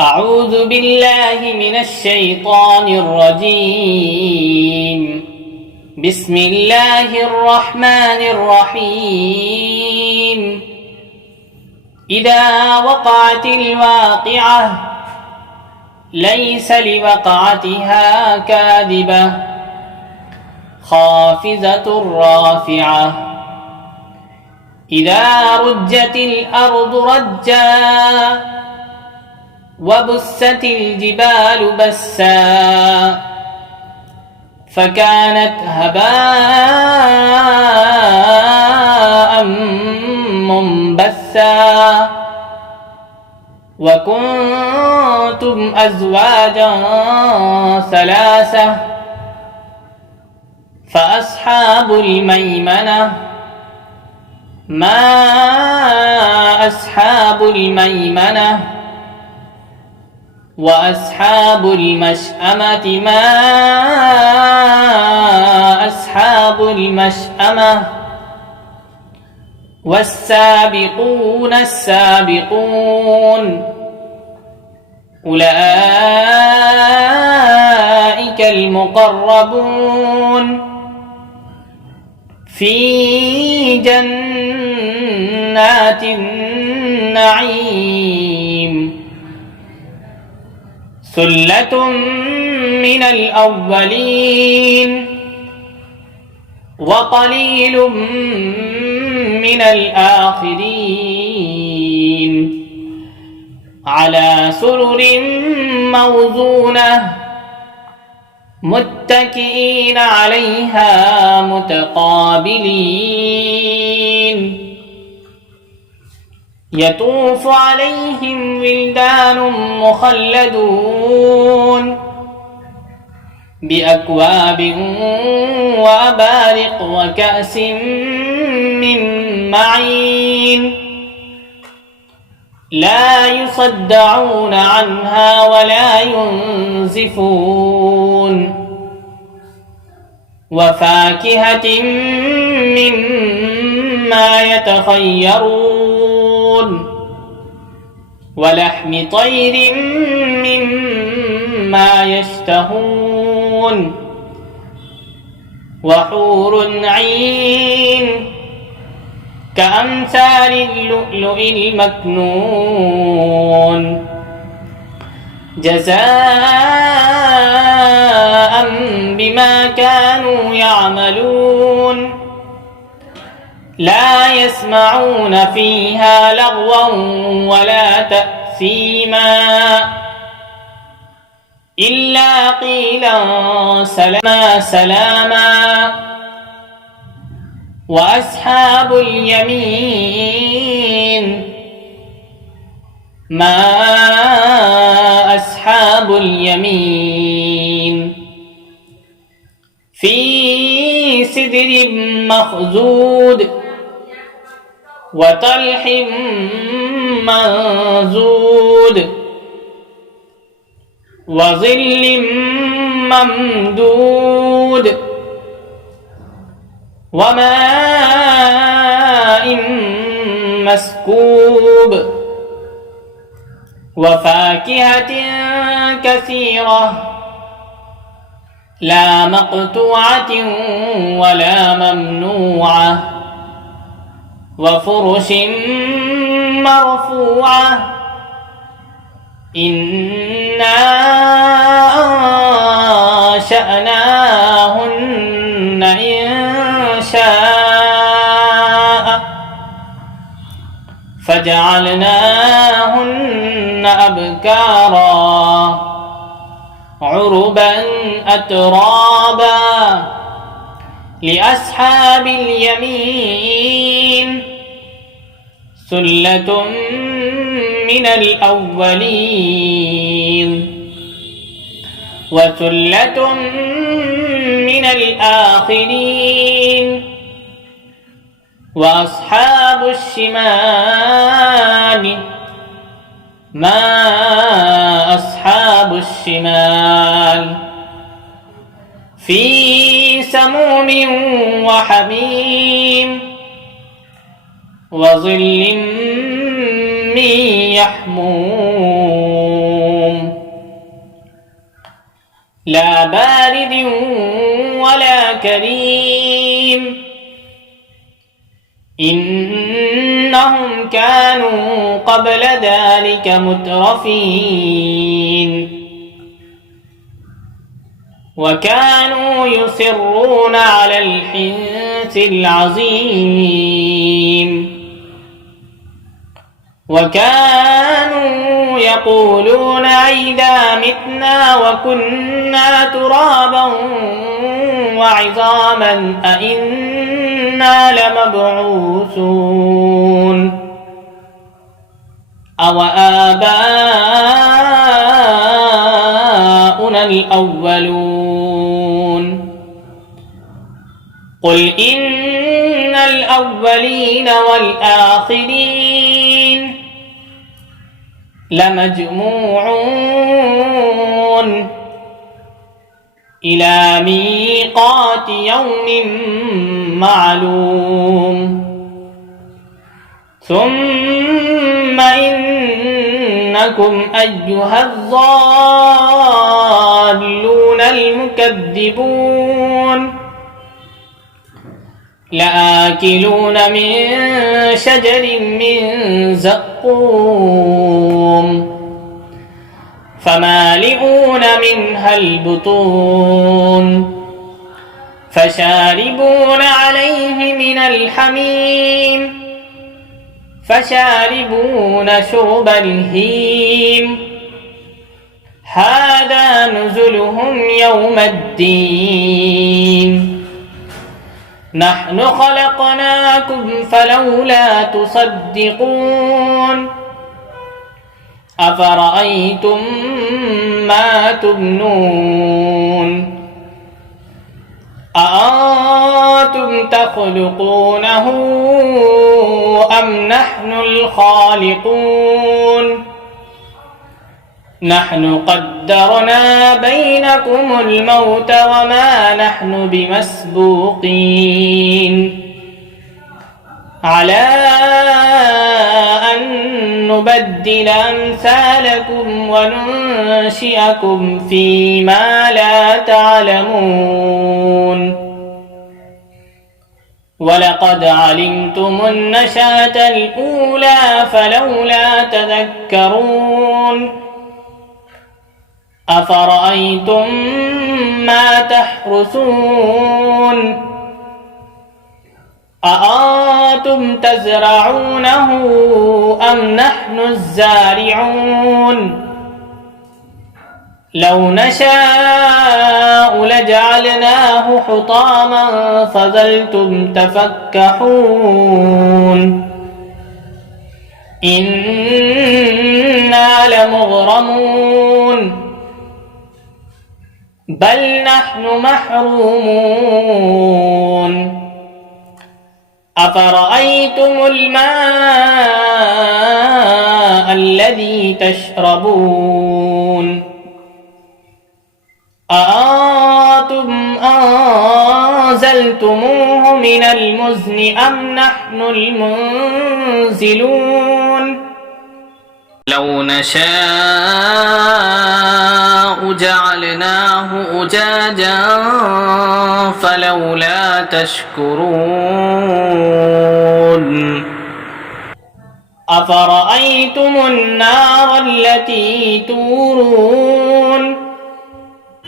أعوذ بالله من الشيطان الرجيم. بسم الله الرحمن الرحيم. إذا وقعت الواقعة ليس لوقعتها كاذبة خافضة رافعة. إذا رجت الأرض رجا وبست الجبال بسا فكانت هباء منبثا وكنتم أزواجا ثلاثة فأصحاب الميمنة ما أصحاب الميمنة وأصحاب المشأمة ما أصحاب المشأمة والسابقون السابقون أولئك المقربون في جنات النعيم. ثلة من الأولين وقليل من الآخرين على سرر موضونة متكئين عليها متقابلين. يطوف عليهم ولدان مخلدون بأكواب وأبارق وكأس من معين لا يصدعون عنها ولا ينزفون. وفاكهة مما يتخيرون ولحم طير مما يشتهون وحور عين كأمثال اللؤلؤ المكنون جزاء بما كانوا يعملون. لا يسمعون فيها لغوا ولا تأثيما إلا قيلا سلاما سلاما. وأصحاب اليمين ما أصحاب اليمين في سدر مخضود وطلح منضود وظل ممدود وماء مسكوب وفاكهة كثيرة لا مقطوعة ولا ممنوعة وفرش مرفوعة. إنا أنشأناهن إنشاء فجعلناهن أبكارا عربا أترابا لأصحاب اليمين. ثلة من الأولين وثلة من الآخرين. وأصحاب الشمال ما أصحاب الشمال في سموم وحميم وظل من يحموم لا بارد ولا كريم إنهم كانوا قبل ذلك مترفين وكانوا يصرون على الحنث العظيم وكانوا يقولون أئذا متنا وكنا ترابا وعظاما أئنا لمبعوثون أو آباؤنا الأولون قل إن الأولين والآخرين لمجموعون إلى ميقات يوم معلوم ثم إنكم أيها الضالون المكذبون لآكلون من شجر من زقوم فمالئون منها البطون فشاربون عليه من الحميم فشاربون شرب الهيم هذا نزلهم يوم الدين نحن خلقناكم فلولا تصدقون أفرأيتم ما تمنون أأنتم تخلقونه أم نحن الخالقون نحن قدرنا بينكم الموت وما نحن بمسبوقين على أن نبدل أمثالكم وننشئكم فيما لا تعلمون ولقد علمتم النشأة الأولى فلولا تذكرون أفرأيتم ما تحرثون أأنتم تزرعونه أم نحن الزارعون لو نشاء لجعلناه حطاما فظلتم تفكحون إنا لمغرمون بل نحن محرومون أفرأيتم الماء الذي تشربون أأنتم أنزلتموه من المزن أم نحن المنزلون لو نشاء جعلناه أجاجا فلولا تشكرون أفرأيتم النار التي تورون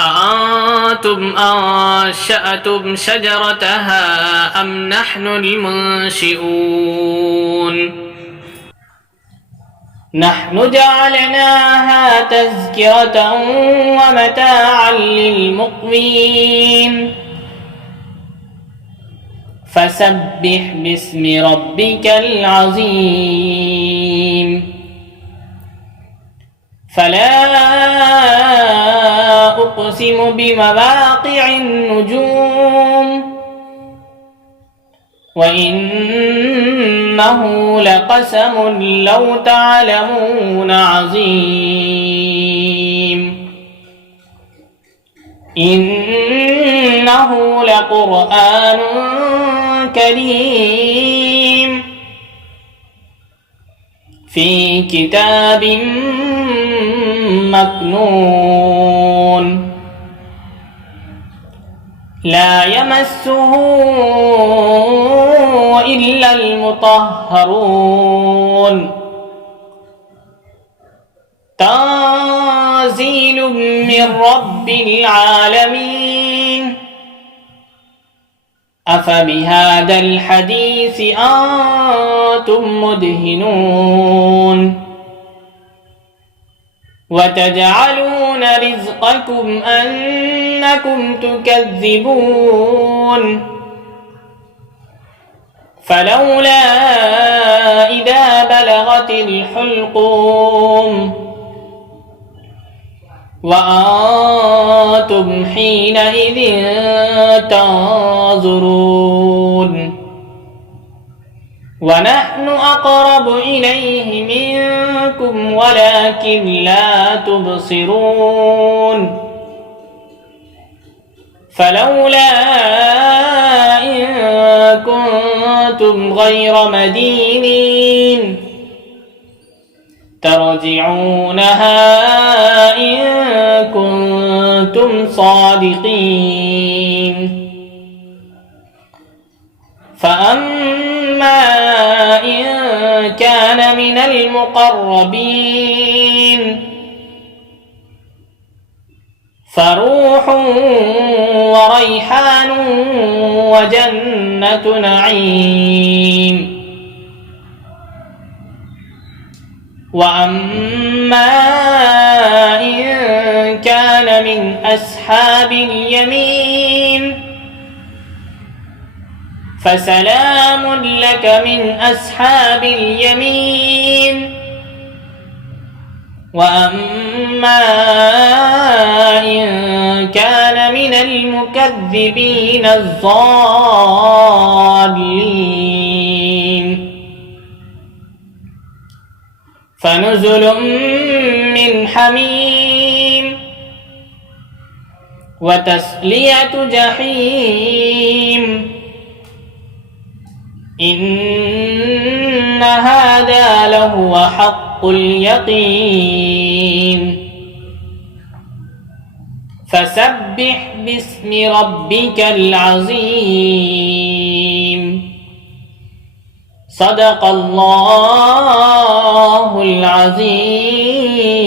أأنتم أنشأتم شجرتها أم نحن المنشئون نحن جعلناها تذكرة ومتاعا للمقوين فسبح باسم ربك العظيم فلا أقسم بمواقع النجوم وإنه لقسم لو تعلمون عظيم إنه لقرآن كريم في كتاب مكنون لا يمسه إلا المطهرون تنزيل من رب العالمين أفبهذا الحديث أنتم مدهنون وتجعلون رزقكم أنكم تكذبون فلولا إذا بلغت الحلقوم وأنتم حينئذ تنظرون ونحن أقرب إليه منكم ولكن لا تبصرون فلولا إن كنتم غير مدينين ترجعونها إن كنتم صادقين فأما إن كان من المقربين فروح وريحان وجنة نعيم وأما إن كان من أصحاب اليمين فسلام لك من أصحاب اليمين وأما إن كان من المكذبين الضالين فنزل من حميم وتصلية جحيم إن هذا لهو حق اليقين فسبح باسم ربك العظيم صدق الله العظيم.